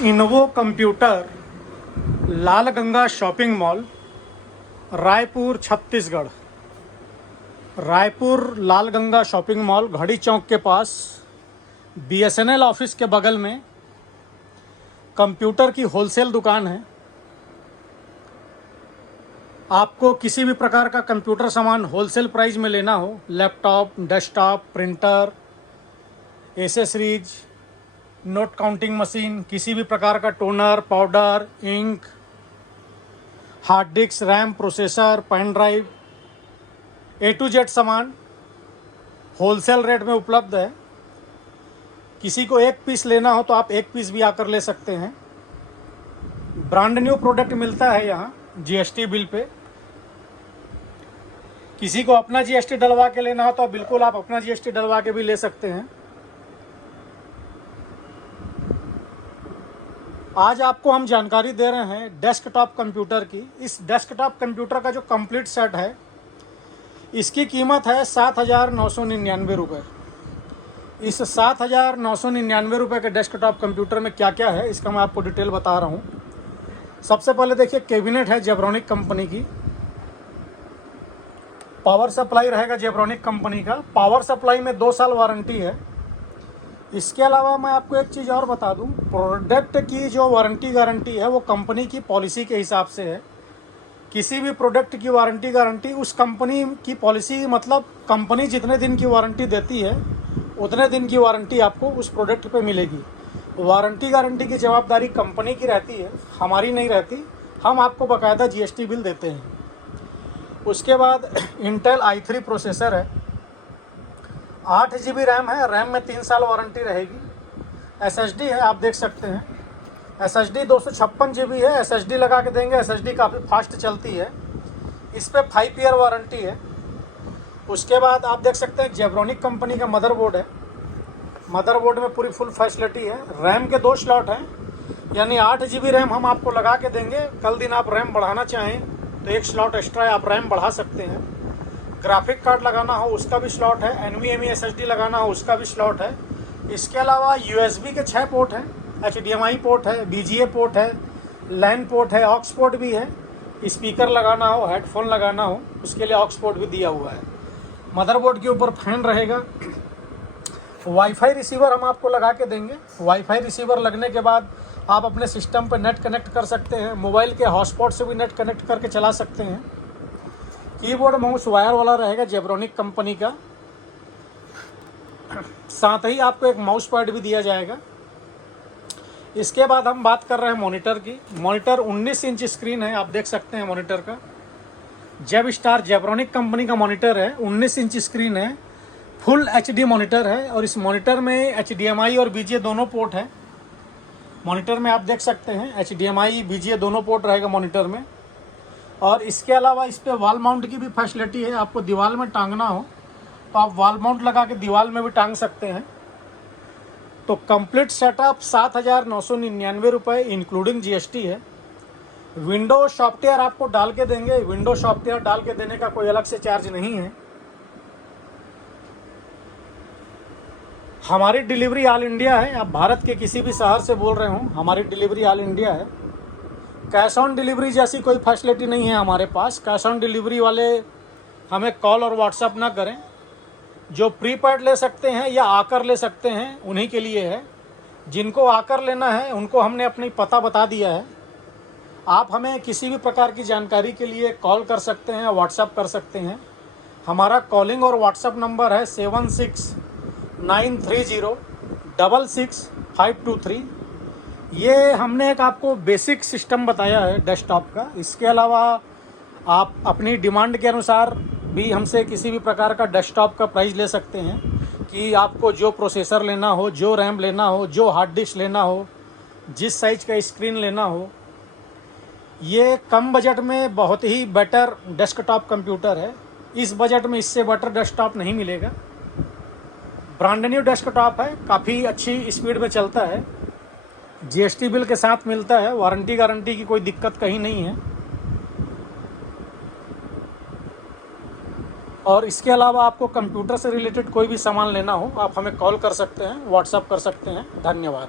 इनोवो computer, लाल Ganga shopping mall, Raipur Chhattisgarh. Raipur लाल Ganga shopping mall, घड़ी चौक के पास, BSNL office के बगल में कंप्यूटर की होलसेल दुकान है। आपको किसी भी प्रकार का कंप्यूटर सामान होलसेल प्राइस में लेना हो, laptop, desktop, printer, accessories, note counting machine, किसी भी प्रकार का toner, powder, ink, hard disk, RAM, processor, pen drive, A to Z सामान होलसेल रेट में उपलब्ध है। किसी को एक पीस लेना हो तो आप एक पीस भी आकर ले सकते हैं। ब्रांड न्यू प्रोडक्ट मिलता है यहाँ GST बिल पे। किसी को अपना GST डलवा के लेना हो तो बिल्कुल आप अपना GST डलवा के भी ले सकते हैं। आज आपको हम जानकारी दे रहे हैं डेस्कटॉप कंप्यूटर की। इस डेस्कटॉप कंप्यूटर का जो कंप्लीट सेट है, इसकी कीमत है 7,999 रुपये। इस 7,999 रुपये के डेस्कटॉप कंप्यूटर में क्या क्या है, इसका मैं आपको डिटेल बता रहा हूँ। सबसे पहले देखिए, कैबिनेट है जेब्रॉनिक कंपनी की। पावर सप्लाई रहेगा जेब्रॉनिक कंपनी का। पावर सप्लाई में 2 साल वारंटी है। इसके अलावा मैं आपको एक चीज़ और बता दूं, प्रोडक्ट की जो वारंटी गारंटी है वो कंपनी की पॉलिसी के हिसाब से है। किसी भी प्रोडक्ट की वारंटी गारंटी उस कंपनी की पॉलिसी, मतलब कंपनी जितने दिन की वारंटी देती है उतने दिन की वारंटी आपको उस प्रोडक्ट पे मिलेगी। वारंटी गारंटी की जवाबदारी कंपनी की रहती है, हमारी नहीं रहती। हम आपको बाकायदा GST बिल देते हैं। उसके बाद इंटेल i3 प्रोसेसर है, 8 GB रैम है। रैम में 3 साल वारंटी रहेगी। SSD है, आप देख सकते हैं SSD 256 GB है। SSD लगा के देंगे, SSD काफ़ी फास्ट चलती है। इस पर 5 ईयर वारंटी है। उसके बाद आप देख सकते हैं जेब्रॉनिक कंपनी का मदरबोर्ड है। मदरबोर्ड में पूरी फुल फैसिलिटी है। रैम के 2 स्लॉट हैं, यानी 8 GB रैम हम आपको लगा के देंगे। कल दिन आप रैम बढ़ाना चाहें तो 1 स्लॉट एक्स्ट्रा आप रैम बढ़ा सकते हैं। ग्राफिक कार्ड लगाना हो उसका भी स्लॉट है। NVMe SSD लगाना हो उसका भी स्लॉट है। इसके अलावा USB के 6 पोर्ट हैं, HDMI पोर्ट है, BGA पोर्ट है, LAN पोर्ट है, ऑक्स पोर्ट भी है। स्पीकर लगाना हो, हेडफोन लगाना हो, उसके लिए ऑक्स पोर्ट भी दिया हुआ है। मदरबोर्ड के ऊपर फैन रहेगा। वाईफाई रिसीवर हम आपको लगा के देंगे। वाईफाई रिसीवर लगने के बाद आप अपने सिस्टम पर नेट कनेक्ट कर सकते हैं। मोबाइल के हॉटस्पॉट से भी नेट कनेक्ट करके चला सकते हैं। कीबोर्ड माउस वायर वाला रहेगा जेब्रॉनिक कंपनी का। साथ ही आपको एक माउस पैड भी दिया जाएगा। इसके बाद हम बात कर रहे हैं मॉनिटर की। मॉनिटर 19 इंच स्क्रीन है, आप देख सकते हैं मॉनिटर का। जेब स्टार जेब्रॉनिक कंपनी का मॉनिटर है, 19 इंच स्क्रीन है, फुल HD मॉनिटर है। और इस मॉनिटर में HDMI और BGA दोनों पोर्ट हैं। मॉनिटर में आप देख सकते हैं HDMI BGA दोनों पोर्ट रहेगा मॉनिटर में। और इसके अलावा इस पर वॉल माउंट की भी फैसिलिटी है। आपको दीवार में टांगना हो तो आप वॉल माउंट लगा के दीवार में भी टांग सकते हैं। तो कंप्लीट सेटअप 7,999 रुपये इंक्लूडिंग GST है। विंडो सॉफ्टवेयर आपको डाल के देंगे। विंडो सॉफ्टवेयर डाल के देने का कोई अलग से चार्ज नहीं है। हमारी डिलीवरी ऑल इंडिया है। आप भारत के किसी भी शहर से बोल रहे हो, हमारी डिलीवरी ऑल इंडिया है। कैश ऑन डिलीवरी जैसी कोई फैसिलिटी नहीं है हमारे पास। कैश ऑन डिलीवरी वाले हमें कॉल और व्हाट्सएप ना करें। जो प्रीपेड ले सकते हैं या आकर ले सकते हैं उन्हीं के लिए है। जिनको आकर लेना है उनको हमने अपनी पता बता दिया है। आप हमें किसी भी प्रकार की जानकारी के लिए कॉल कर सकते हैं, व्हाट्सएप कर सकते हैं। हमारा कॉलिंग और व्हाट्सएप नंबर है 7693066523। ये हमने एक आपको बेसिक सिस्टम बताया है डेस्कटॉप का। इसके अलावा आप अपनी डिमांड के अनुसार भी हमसे किसी भी प्रकार का डेस्कटॉप का प्राइस ले सकते हैं कि आपको जो प्रोसेसर लेना हो, जो रैम लेना हो, जो हार्ड डिस्क लेना हो, जिस साइज का स्क्रीन लेना हो। ये कम बजट में बहुत ही बेटर डेस्कटॉप कंप्यूटर है। इस बजट में इससे बेटर डेस्कटॉप नहीं मिलेगा। ब्रांड न्यू डेस्कटॉप है, काफ़ी अच्छी स्पीड में चलता है। GST बिल के साथ मिलता है। वारंटी गारंटी की कोई दिक्कत कहीं नहीं है। और इसके अलावा आपको कंप्यूटर से रिलेटेड कोई भी सामान लेना हो, आप हमें कॉल कर सकते हैं, व्हाट्सएप कर सकते हैं। धन्यवाद।